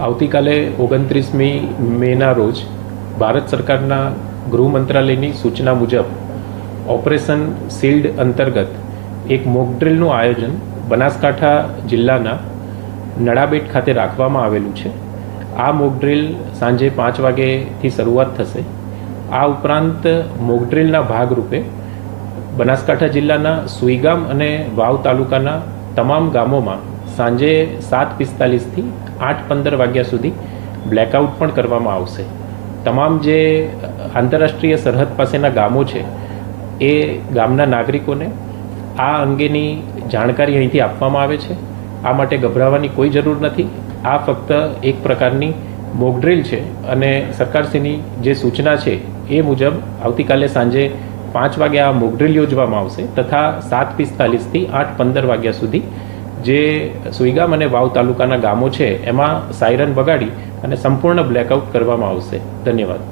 આવતીકાલે ઓગણત્રીસમી મેના રોજ ભારત સરકારના ગૃહ મંત્રાલયની સૂચના મુજબ ઓપરેશન શિલ્ડ અંતર્ગત એક મોકડ્રીલનું આયોજન બનાસકાંઠા જિલ્લાના નડાબેટ ખાતે રાખવામાં આવેલું છે. આ મોકડ્રીલ સાંજે પાંચ વાગ્યેથી શરૂઆત થશે. આ ઉપરાંત મોકડ્રીલના ભાગરૂપે બનાસકાંઠા જિલ્લાના સુઈગામ અને વાવ તાલુકાના તમામ ગામોમાં સાંજે સાત પિસ્તાલીસથી આઠ પંદર વાગ્યા સુધી બ્લેકઆઉટ પણ કરવામાં આવશે. તમામ જે આંતરરાષ્ટ્રીય સરહદ પાસેના ગામો છે, એ ગામના નાગરિકોને આ અંગેની જાણકારી અહીંથી આપવામાં આવે છે. આ માટે ગભરાવાની કોઈ જરૂર નથી. આ ફક્ત એક પ્રકારની મોકડ્રીલ છે અને સરકારશ્રીની જે સૂચના છે, એ મુજબ આવતીકાલે સાંજે પાંચ વાગ્યા આ મોકડ્રીલ યોજવામાં આવશે તથા સાત પિસ્તાલીસથી આઠ પંદર વાગ્યા સુધી જે સુઈગામ અને વાવ તાલુકાના ગામો છે, એમાં સાયરન વગાડી અને સંપૂર્ણ બ્લેકઆઉટ કરવામાં આવશે. ધન્યવાદ.